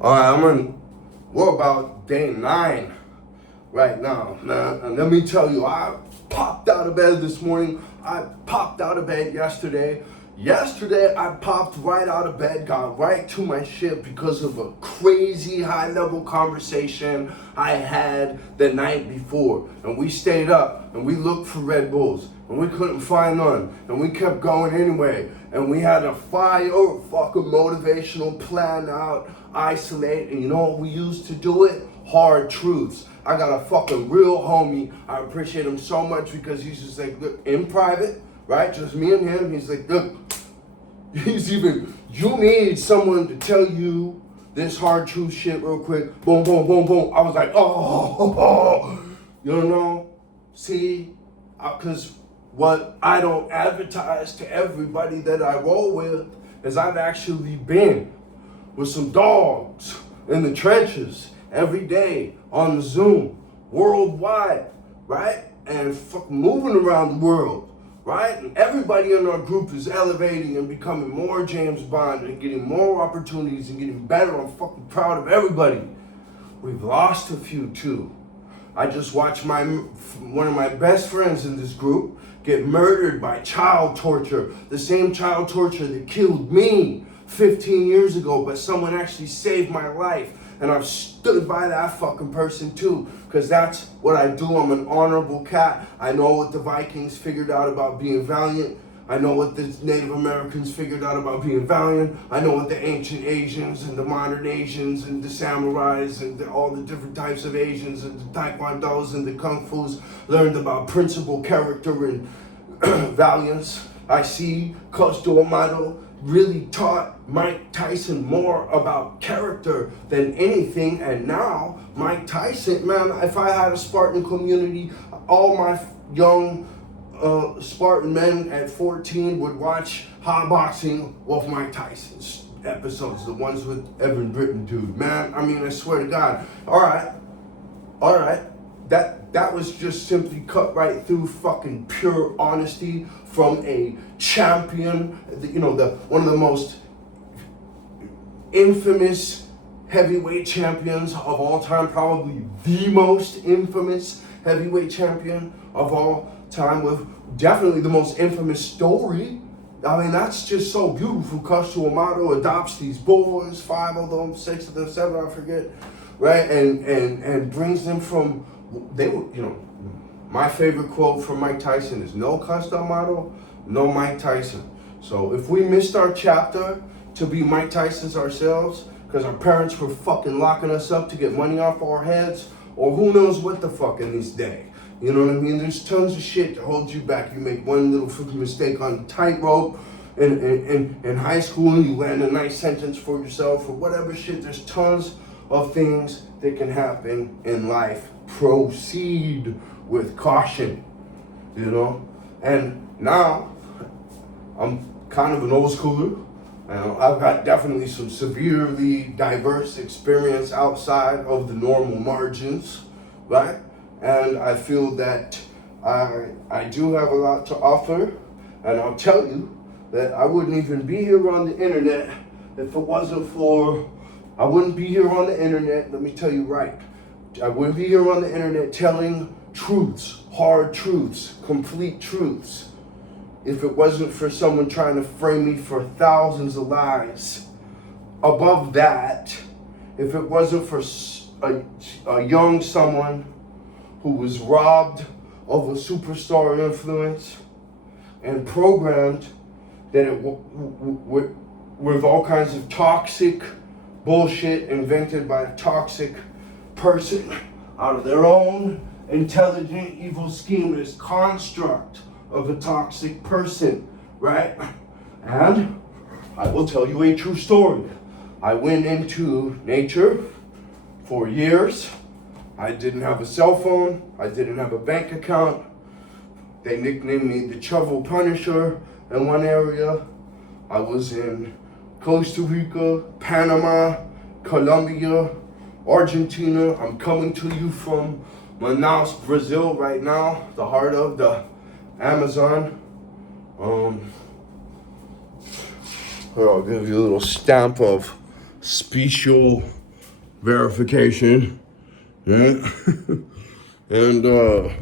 We're about day 9 right now, man. And let me tell you, I popped out of bed this morning. I popped out of bed yesterday. Yesterday, I popped right out of bed, got right to my shit because of a crazy high-level conversation I had the night before. And we stayed up and we looked for Red Bulls and we couldn't find none. And we kept going anyway. And we had a fire fucking motivational plan out, isolate. And you know what we used to do it? Hard truths. I got a fucking real homie. I appreciate him so much because he's just like, look, in private, right? Just me and him. He's like, look, you need someone to tell you this hard truth shit real quick. Boom, boom, boom, boom. I was like, oh. You know? See? Because what I don't advertise to everybody that I roll with is I've actually been with some dogs in the trenches every day on the Zoom, worldwide, right? And moving around the world, right? And everybody in our group is elevating and becoming more James Bond and getting more opportunities and getting better. I'm fucking proud of everybody. We've lost a few too. I just watched one of my best friends in this group get murdered by child torture. The same child torture that killed me 15 years ago, but someone actually saved my life. And I've stood by that fucking person too, because that's what I do. I'm an honorable cat. I know what the Vikings figured out about being valiant. I know what the Native Americans figured out about being valiant. I know what the ancient Asians and the modern Asians and the samurais and all the different types of Asians and the taekwondos and the kung fus learned about principle, character, and valiance. I see Cus D'Amato really taught Mike Tyson more about character than anything. And now Mike Tyson, man, if I had a Spartan community, all my young Spartan men at 14 would watch hot boxing of Mike Tyson's episodes, the ones with Evan Britton, dude. Man, I mean, I swear to God. All right. That was just simply cut right through fucking pure honesty from a champion, one of the most infamous heavyweight champions of all time, probably the most infamous heavyweight champion of all time, with definitely the most infamous story. I mean, that's just so beautiful. Cus D'Amato adopts these boys, 5 of them, 6 of them, 7, I forget, right? And brings them from, my favorite quote from Mike Tyson is, no Cus D'Amato, no Mike Tyson. So if we missed our chapter to be Mike Tyson's ourselves, because our parents were fucking locking us up to get money off our heads, or who knows what the fuck in this day. You know what I mean? There's tons of shit that holds you back. You make one little freaking mistake on the tightrope in high school and you land a nice sentence for yourself or whatever shit. There's tons of things that can happen in life. Proceed with caution, And now, I'm kind of an old schooler. I've got definitely some severely diverse experience outside of the normal margins, right? And I feel that I do have a lot to offer, and I'll tell you that I wouldn't even be here on the internet if it wasn't for, I wouldn't be here on the internet, let me tell you right. I wouldn't be here on the internet telling truths, hard truths, complete truths, if it wasn't for someone trying to frame me for thousands of lies. Above that, if it wasn't for a young someone who was robbed of a superstar influence and programmed that with all kinds of toxic bullshit invented by a toxic person out of their own intelligent evil schemer's construct of a toxic person, right? And I will tell you a true story. I went into nature for years. I didn't have a cell phone. I didn't have a bank account. They nicknamed me the Shovel Punisher in one area. I was in Costa Rica, Panama, Colombia, Argentina. I'm coming to you from Manaus, Brazil right now, the heart of the Amazon. I'll give you a little stamp of special verification. Yeah. And there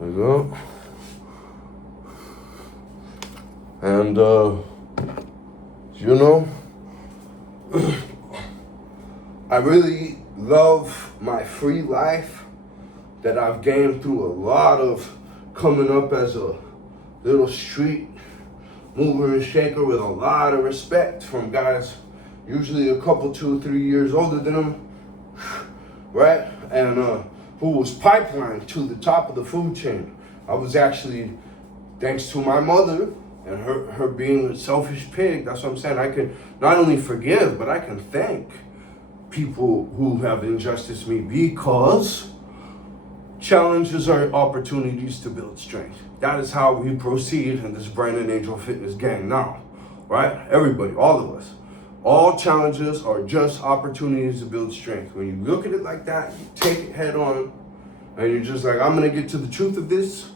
you go. And you know, I really love my free life that I've gained through a lot of coming up as a little street mover and shaker with a lot of respect from guys usually a couple, 2, 3 years older than him, right? And who was pipelined to the top of the food chain. I was actually, thanks to my mother and her being a selfish pig, that's what I'm saying. I can not only forgive, but I can thank people who have injustice me, because challenges are opportunities to build strength. That is how we proceed in this Brandon Angel Fitness gang now, right? Everybody, all of us. All challenges are just opportunities to build strength. When you look at it like that, you take it head on, and you're just like, I'm gonna get to the truth of this.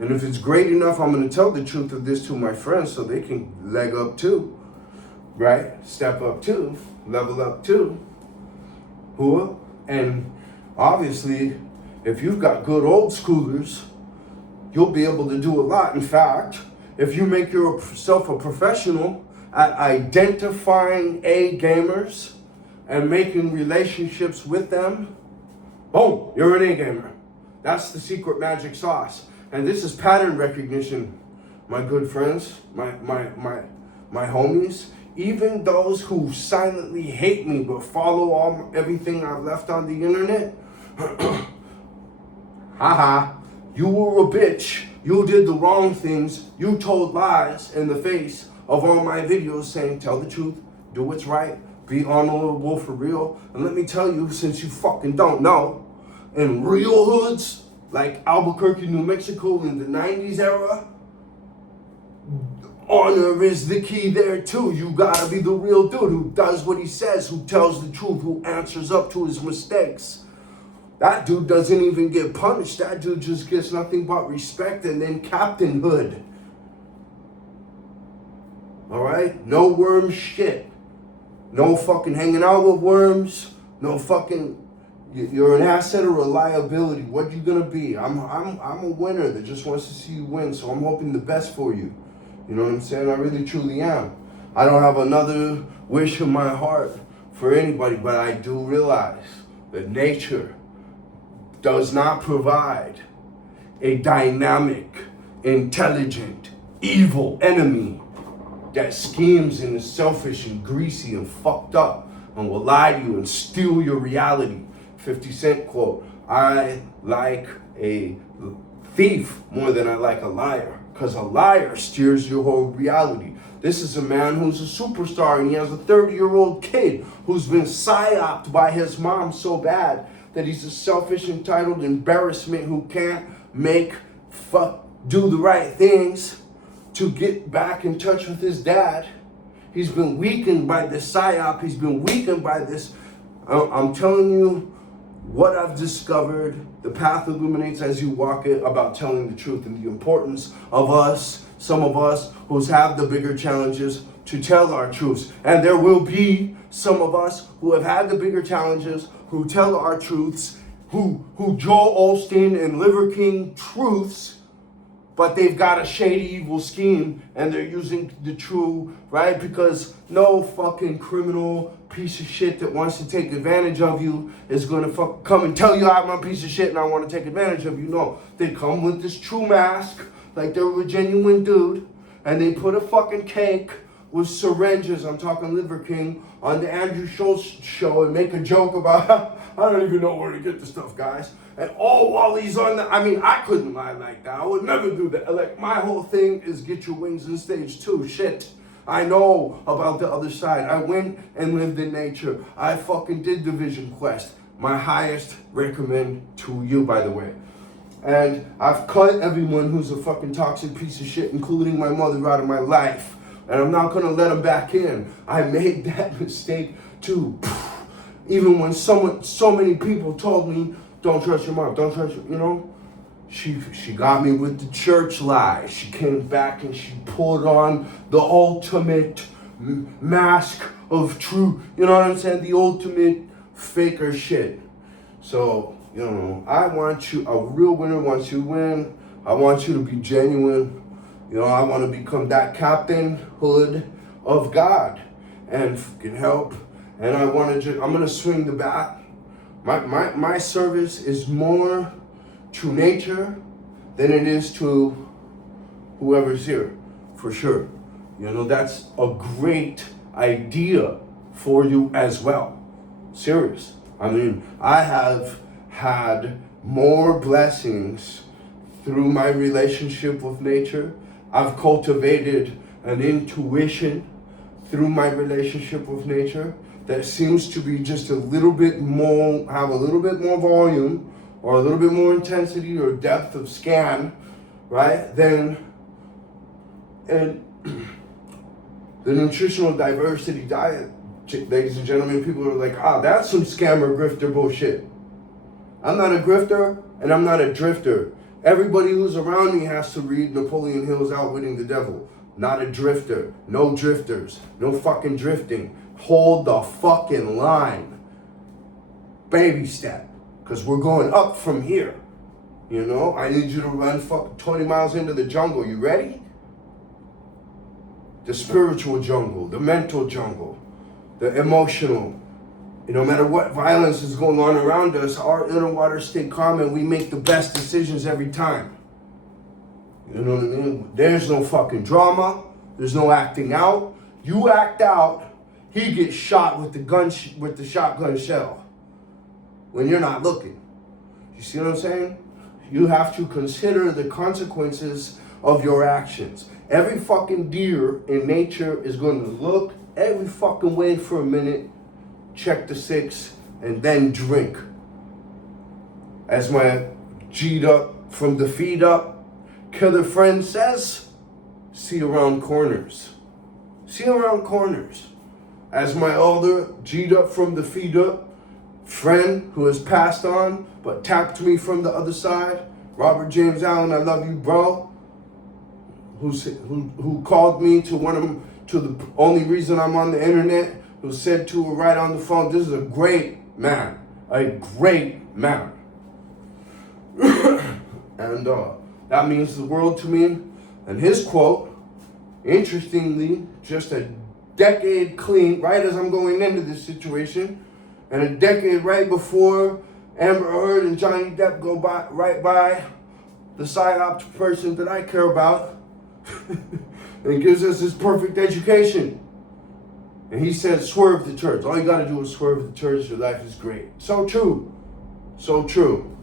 And if it's great enough, I'm gonna tell the truth of this to my friends so they can leg up too, right? Step up too, level up too. And obviously, if you've got good old schoolers, you'll be able to do a lot. In fact, if you make yourself a professional at identifying A gamers and making relationships with them, boom, you're an A gamer. That's the secret magic sauce. And this is pattern recognition, my good friends, my homies. Even those who silently hate me but follow everything I've left on the internet, haha, you were a bitch. You did the wrong things. You told lies in the face of all my videos saying, tell the truth, do what's right, be honorable for real. And let me tell you, since you fucking don't know, in real hoods like Albuquerque, New Mexico in the 90s era, honor is the key there too. You gotta be the real dude who does what he says, who tells the truth, who answers up to his mistakes. That dude doesn't even get punished. That dude just gets nothing but respect and then captainhood. All right? No worm shit. No fucking hanging out with worms. No fucking, you're an asset or a liability. What you gonna be? I'm a winner that just wants to see you win, so I'm hoping the best for you. You know what I'm saying? I really truly am. I don't have another wish in my heart for anybody, but I do realize that nature does not provide a dynamic, intelligent, evil enemy that schemes and is selfish and greasy and fucked up and will lie to you and steal your reality. 50 Cent quote, I like a thief more than I like a liar, because a liar steers your whole reality. This is a man who's a superstar and he has a 30-year-old kid who's been psyoped by his mom so bad that he's a selfish, entitled embarrassment who can't do the right things to get back in touch with his dad. He's been weakened by this psyop. He's been weakened by this. I'm telling you what I've discovered. The path illuminates as you walk it, about telling the truth and the importance of us, some of us who have the bigger challenges, to tell our truths. And there will be some of us who have had the bigger challenges, who tell our truths, who Joel Osteen and Liver King truths, but they've got a shady, evil scheme, and they're using the true, right? Because no fucking criminal piece of shit that wants to take advantage of you is gonna come and tell you I'm a piece of shit and I want to take advantage of you. No, they come with this true mask, like they're a genuine dude, and they put a fucking cake with syringes, I'm talking Liver King, on the Andrew Schultz show and make a joke about, I don't even know where to get the stuff, guys. And all while he's on I couldn't lie like that. I would never do that. Like, my whole thing is get your wings in stage 2. Shit. I know about the other side. I went and lived in nature. I fucking did the Vision Quest. My highest recommend to you, by the way. And I've cut everyone who's a fucking toxic piece of shit, including my mother, out of my life. And I'm not gonna let them back in. I made that mistake too. Even when so many people told me, don't trust your mom, don't trust your, She got me with the church lie. She came back and she pulled on the ultimate mask of true, you know what I'm saying? The ultimate faker shit. So, I want you, a real winner wants you to win. I want you to be genuine. I want to become that Captain Hood of God and fucking help. And I'm going to swing the bat. My service is more to nature than it is to whoever's here, for sure. That's a great idea for you as well. Serious. I have had more blessings through my relationship with nature. I've cultivated an intuition through my relationship with nature that seems to be just a little bit more, have a little bit more volume or a little bit more intensity or depth of scan, right? Then, and the nutritional diversity diet, ladies and gentlemen, people are like, that's some scammer grifter bullshit. I'm not a grifter and I'm not a drifter. Everybody who's around me has to read Napoleon Hill's Outwitting the Devil. Not a drifter. No drifters. No fucking drifting. Hold the fucking line. Baby step. Because we're going up from here. I need you to run fucking 20 miles into the jungle. You ready? The spiritual jungle. The mental jungle. The emotional. No matter what violence is going on around us, our inner waters stay calm and we make the best decisions every time. You know what I mean? There's no fucking drama. There's no acting out. You act out, he gets shot with the shotgun shell when you're not looking. You see what I'm saying? You have to consider the consequences of your actions. Every fucking deer in nature is going to look every fucking way for a minute, check the 6, and then drink. As my G'd up from the feed up killer friend says, see around corners. See around corners. As my older G'd up from the feed up friend who has passed on but tapped me from the other side, Robert James Allen, I love you, bro, who called me to the only reason I'm on the internet, who said to her right on the phone, this is a great man. And that means the world to me. And his quote, interestingly, just a decade clean, right as I'm going into this situation, and a decade right before Amber Heard and Johnny Depp go right by the psyop person that I care about, and gives us this perfect education. And he said, swerve the turds. All you got to do is swerve the turds. Your life is great. So true. So true.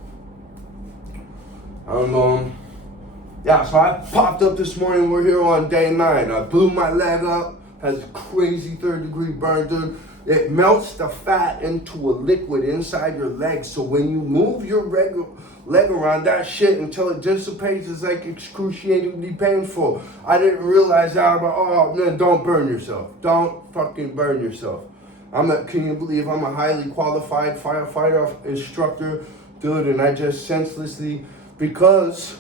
Yeah, so I popped up this morning. We're here on day 9. I blew my leg up. Has a crazy 3rd-degree burn, dude. It melts the fat into a liquid inside your leg. So when you move your leg around, that shit until it dissipates is like excruciatingly painful. I didn't realize that. Man, don't burn yourself. Don't fucking burn yourself. Can you believe I'm a highly qualified firefighter instructor, dude, and I just senselessly, because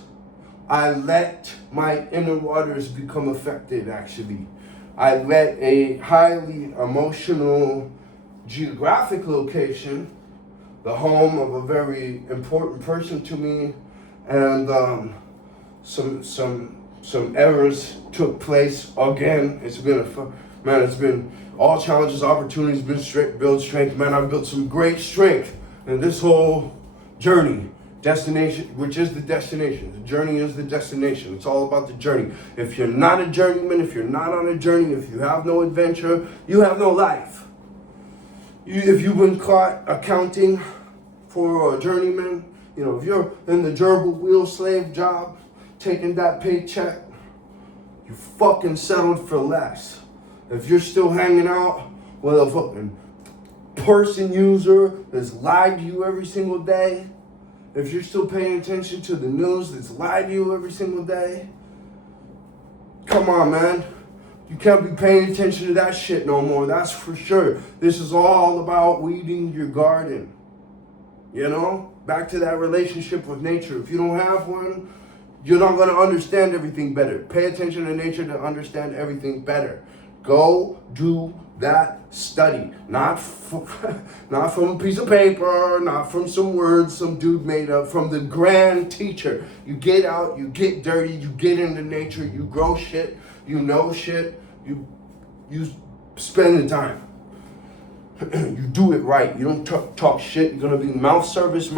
I let my inner waters become affected, actually. I let a highly emotional geographic location, the home of a very important person to me, and some errors took place again. It's been all challenges, opportunities, build strength. Man, I've built some great strength in this whole journey. Destination, which is the destination. The journey is the destination. It's all about the journey. If you're not a journeyman, if you're not on a journey, if you have no adventure, you have no life. If you've been caught accounting for a journeyman, if you're in the gerbil wheel slave job, taking that paycheck, you fucking settled for less. If you're still hanging out with a fucking person user that's lied to you every single day, if you're still paying attention to the news that's lied to you every single day, come on, man. You can't be paying attention to that shit no more, that's for sure. This is all about weeding your garden, Back to that relationship with nature. If you don't have one, you're not going to understand everything better. Pay attention to nature to understand everything better. Go do that study. Not from a piece of paper, not from some words some dude made up, from the grand teacher. You get out, you get dirty, you get into nature, you grow shit, you know shit, you spend the time. You do it right. You don't talk shit. You're gonna be mouth service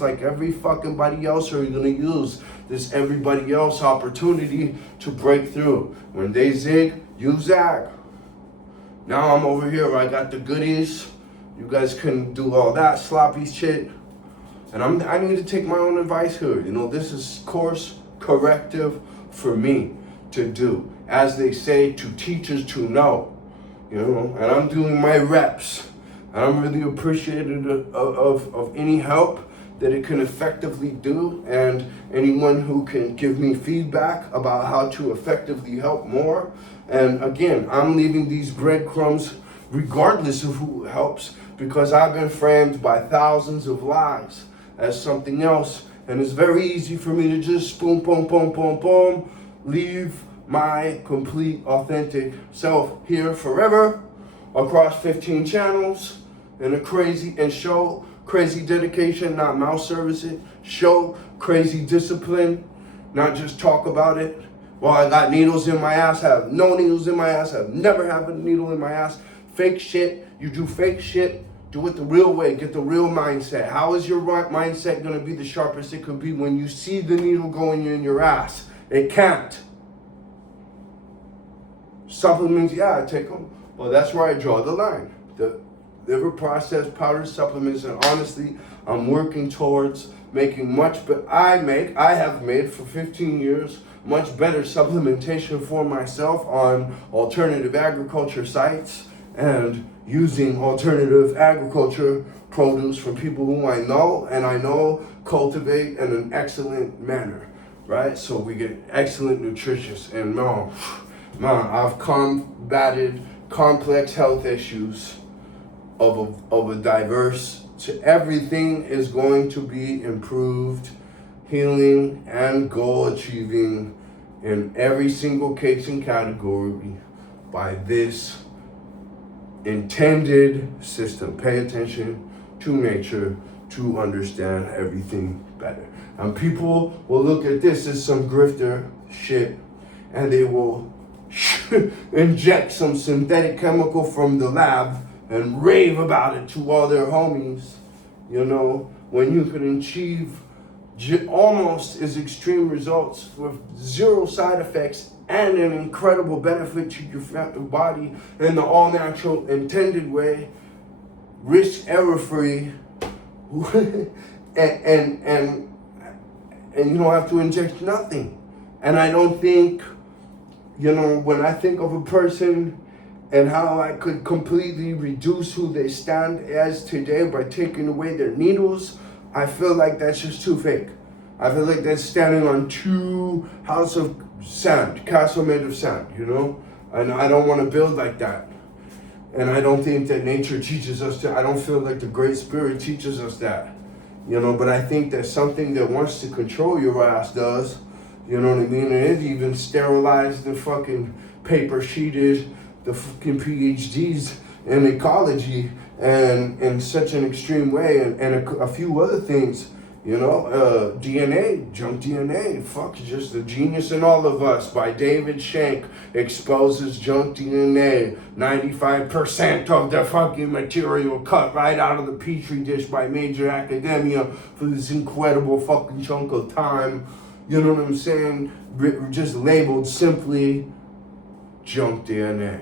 like every fucking body else, or you're gonna use this everybody else opportunity to break through. When they zig, you zag. Now I'm over here, I got the goodies. You guys couldn't do all that sloppy shit. And I need to take my own advice here. You know, this is course corrective for me to do. As they say, to teachers to know. You know, and I'm doing my reps. And I'm really appreciative of any help that it can effectively do, and anyone who can give me feedback about how to effectively help more. And again, I'm leaving these breadcrumbs regardless of who helps, because I've been framed by thousands of lies as something else. And it's very easy for me to just boom, boom, boom, boom, boom, leave my complete authentic self here forever across 15 channels and show crazy dedication, not mouth service it, show crazy discipline, not just talk about it. Well, I got needles in my ass, I have no needles in my ass, I've never had a needle in my ass. Fake shit, you do fake shit, do it the real way, get the real mindset. How is your mindset gonna be the sharpest it could be when you see the needle going in your ass? It can't. Supplements, yeah, I take them, but that's where I draw the line. The liver processed powdered supplements, and honestly, I'm working towards making I have made for 15 years much better supplementation for myself on alternative agriculture sites and using alternative agriculture produce from people who I know cultivate in an excellent manner, right? So we get excellent nutritious, and I've combated complex health issues of a diverse, so everything is going to be improved, healing, and goal achieving in every single case and category by this intended system. Pay attention to nature to understand everything better. And people will look at this as some grifter shit, and they will inject some synthetic chemical from the lab and rave about it to all their homies, you know, when you can achieve almost as extreme results with zero side effects and an incredible benefit to your body in the all natural intended way, risk error free, and you don't have to inject nothing. And I don't think, you know, when I think of a person and how I could completely reduce who they stand as today by taking away their needles, I feel like that's just too fake. I feel like that's standing on two houses of sand, castle made of sand, you know? And I don't want to build like that. And I don't think that nature teaches us to. I don't feel like the Great Spirit teaches us that, you know? But I think that something that wants to control your ass does. You know what I mean? And it even sterilized the fucking paper sheeted, the fucking PhDs in ecology and in such an extreme way, and a few other things, you know, DNA, junk DNA, fuck, just the genius in all of us by David Shank exposes junk DNA, 95% of the fucking material cut right out of the petri dish by major academia for this incredible fucking chunk of time. You know what I'm saying? Just labeled simply junk DNA.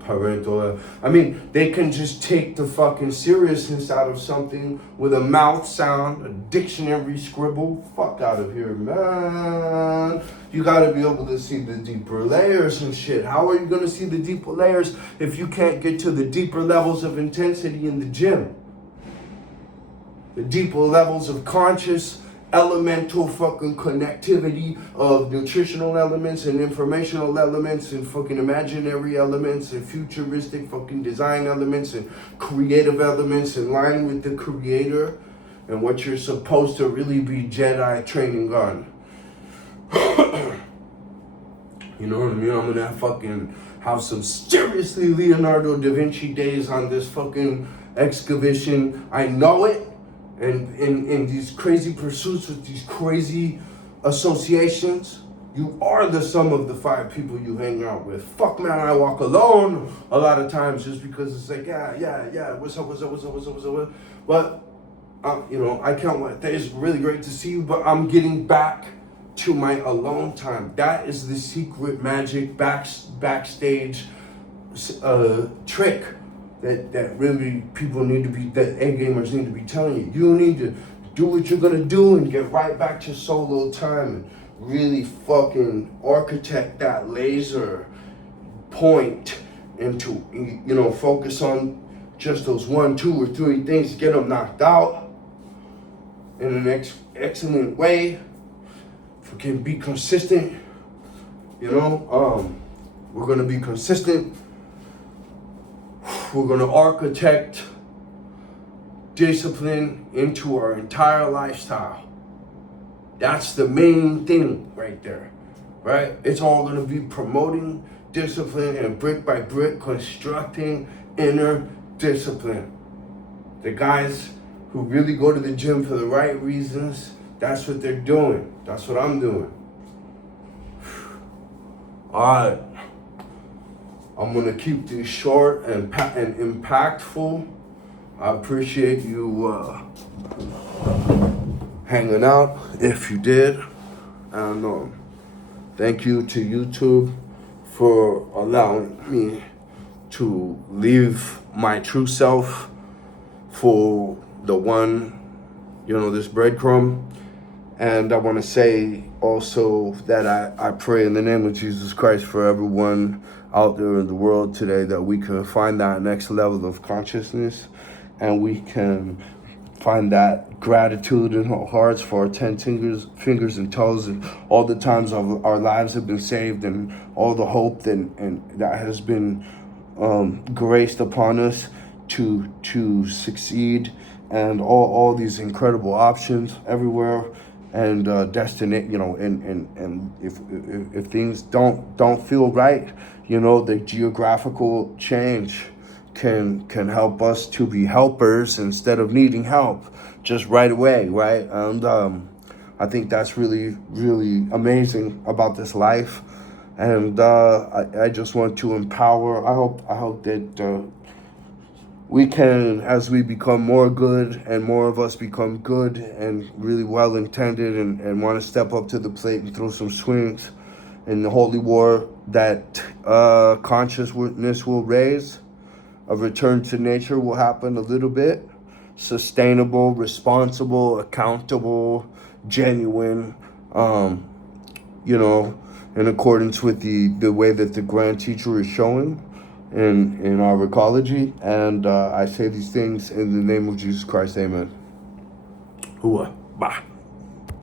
Parental. I mean, they can just take the fucking seriousness out of something with a mouth sound, a dictionary scribble. Fuck out of here, man. You gotta be able to see the deeper layers and shit. How are you gonna see the deeper layers if you can't get to the deeper levels of intensity in the gym? The deeper levels of conscious elemental fucking connectivity of nutritional elements and informational elements and fucking imaginary elements and futuristic fucking design elements and creative elements in line with the creator and what you're supposed to really be Jedi training on. You know what I mean? I'm gonna fucking have some seriously Leonardo da Vinci days on this fucking excavation. I know it. And in these crazy pursuits with these crazy associations, you are the sum of the 5 people you hang out with. Fuck, man, I walk alone a lot of times just because it's like, yeah, what's up. But, you know, I can't wait. It's really great to see you, but I'm getting back to my alone time. That is the secret magic backstage trick that really people need to be, that A gamers need to be telling you. You need to do what you're gonna do and get right back to solo time and really fucking architect that laser point into, you know, focus on just those 1, 2, or 3 things, get them knocked out in an excellent way. Fucking be consistent, you know. We're gonna be consistent. We're gonna architect discipline into our entire lifestyle. That's the main thing right there, right? It's all gonna be promoting discipline and brick by brick constructing inner discipline. The guys who really go to the gym for the right reasons, that's what they're doing. That's what I'm doing. All right. I'm gonna keep this short and impactful. I appreciate you hanging out, if you did. And thank you to YouTube for allowing me to leave my true self for the one, you know, this breadcrumb. And I want to say also that I pray in the name of Jesus Christ for everyone out there in the world today that we can find that next level of consciousness and we can find that gratitude in our hearts for our 10 fingers and toes and all the times our lives have been saved and all the hope and that has been graced upon us to succeed and all these incredible options everywhere. And destinate, you know, and if things don't feel right, you know, the geographical change can help us to be helpers instead of needing help just right away, right? And I think that's really, really amazing about this life. And I just want to empower. I hope that we can, as we become more good and more of us become good and really well intended and want to step up to the plate and throw some swings in the holy war, that consciousness will raise, a return to nature will happen a little bit, sustainable, responsible, accountable, genuine, you know, in accordance with the way that the Grand Teacher is showing in our ecology. And I say these things in the name of Jesus Christ, amen. Hooah, bye.